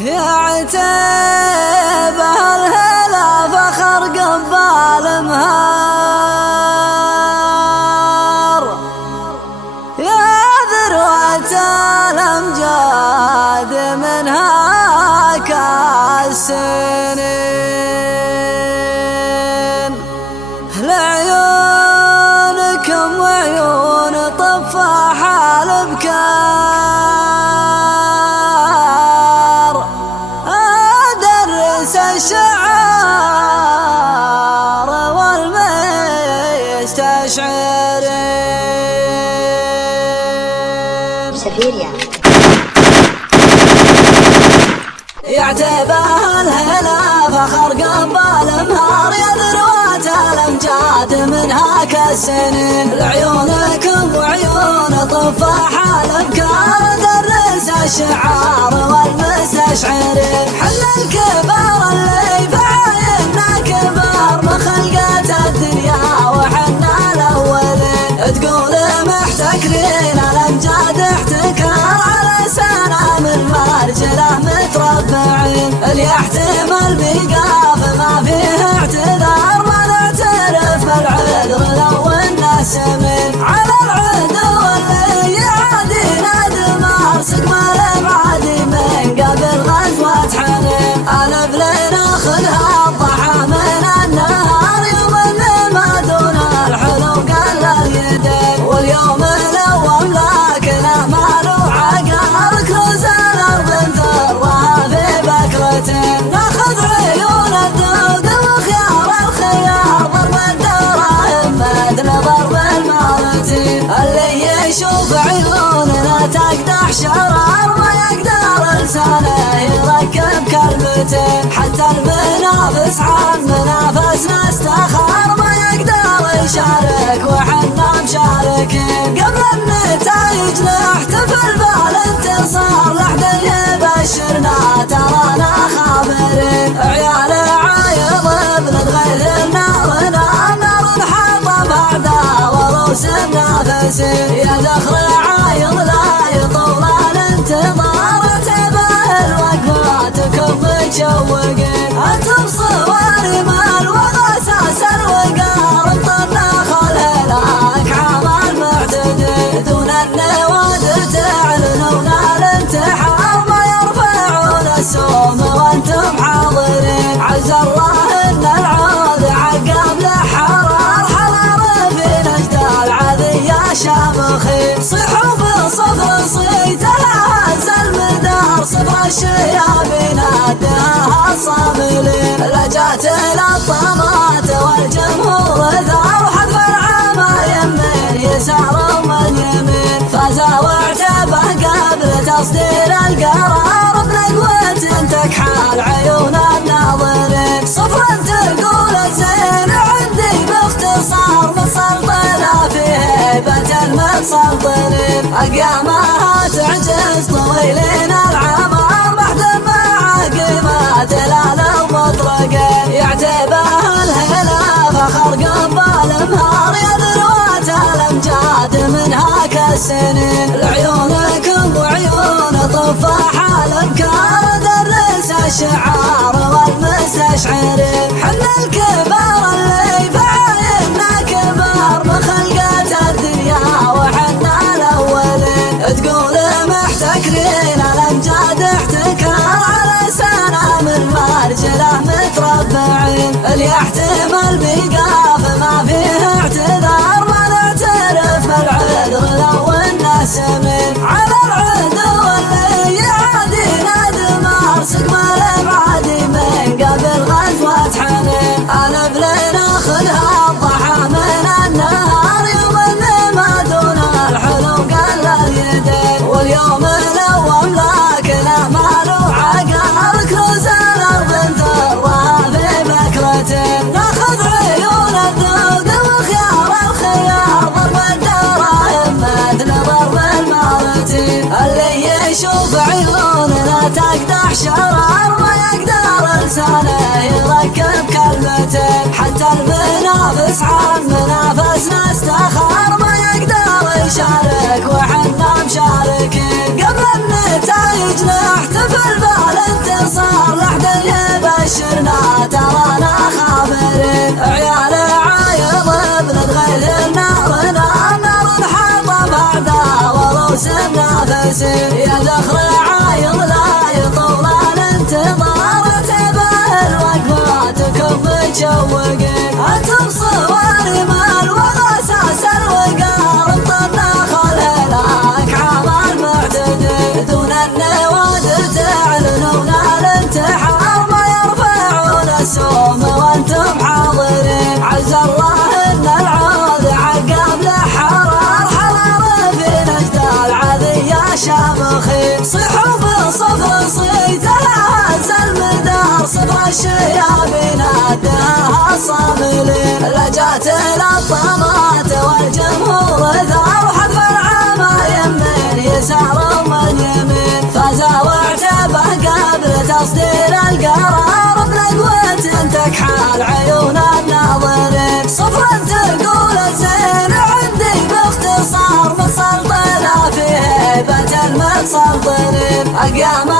يا عتيب الهلا فخر قبال مهار، يا ذروة الأمجاد منها كالسنين، لعيونكم وعيون طفاح الابكار، ادرس الشعار والمستشعرين. سفير يعني يعتب الهلا فخر قبال مهار، يا ذروة الأمجاد منها كالسنين، لعيونكم وعيون طفاح الأبكار، درس الشعار والمستشعرين. حل الكبار اللي بعيننا كبار بخلقة الدنيا وحنا الأولين، تقول محتكرين الأمجاد احتكار، على سنام المرجلة متربعين، اللي يحتمل بيقاف ما فيه اعتذار، ما نعترف بالعذر لو انه سمين، على العدو اللي يعادينا دمار، سقم الابعادي من قبل غزوة حنين، الف لناخذها الضحى من النهار، يوم ما دون الحلو قل اليدين، واليوم الاول لكن امال وعقار، كنوز الارض نثرها في بكرتين، ناخذ عيون الدود وخيار الخيار، ضرب الدراهم مثل ضرب المارتين، اللي يشوف عيوننا تقدح شرار، ما يقدر لسانه يركب كلمتين، حتى المنافس عن منافسنا استخار، ما يقدر يشارك وحنا مشاركين، قبل النتائج نحتفل بالانتصار، لحد يبشرنا ترانا خابرين، عيال عايض ابن الغيث النار نحط بعد وروس النافسين، يا ذخر عايض لا يطول الانتظار، اعتبر وقفاتكم متشوقين، انتم صوارم الوغى اساس الوقار، انطلق الهلاك عام المعتدين، دون النوادر تعلنون الانتحار، ما يرفعون السوم وانتم حاضرين، عز الله ان العود عقب لحرار، حرار في نجد العذية شامخين، صيحوا بالصفر صيت العز المدار، صفر الشيابين اداها الصاملين، لجات الطامات والجمهور ثار، وحذف العمايم من يسار ومن يمين، فاز واعتبه قبل تصدير القرار، بنقوة تكحل عيون الناظرين، صفر تقول الزين عندي باختصار، متسلطنة في هيبة المتسلطنين، اقيامها تعجز طويلين العمار، بعد معاقبات الآلة ومطرقين، يعتبها الهلا فخر قبال مهار، يا ذروة الأمجاد منها كالسنين، لعيونكم وعيون طفاح الأبكار، درس الشعار والمستشعرين، حل الكبار اللي بعيننا كبار بخلقة الدنيا وحنا الأولين، تقول محتكرين الأمجاد احتكار، على سنام المرجلة متربعين، اللي يحتمل بيقاف ما فيه اعتذار، ما نعترف بالعذر لو انه سمين، على العدو اللي يعادينا دمار، سقم الابعادي من قبل غزوة حنين، الف لناخذها الضحى من النهار، يوم ما دون الحلو قل اليدين، واليوم الاول لكن امال وعقار، كنوز الارض نثرها في بكرتين، ناخذ عيون الدود وخيار الخيار، ضرب الدراهم مثل ضرب المارتين، اللي يشوف عيوننا تقدح شرار، ما يقدر لسانه يركب كلمتين، حتى المنافس عن منافسنا استخار، ما يقدر يشارك وحنا مشاركين، قبل النتائج نحتفل بالانتصار. قام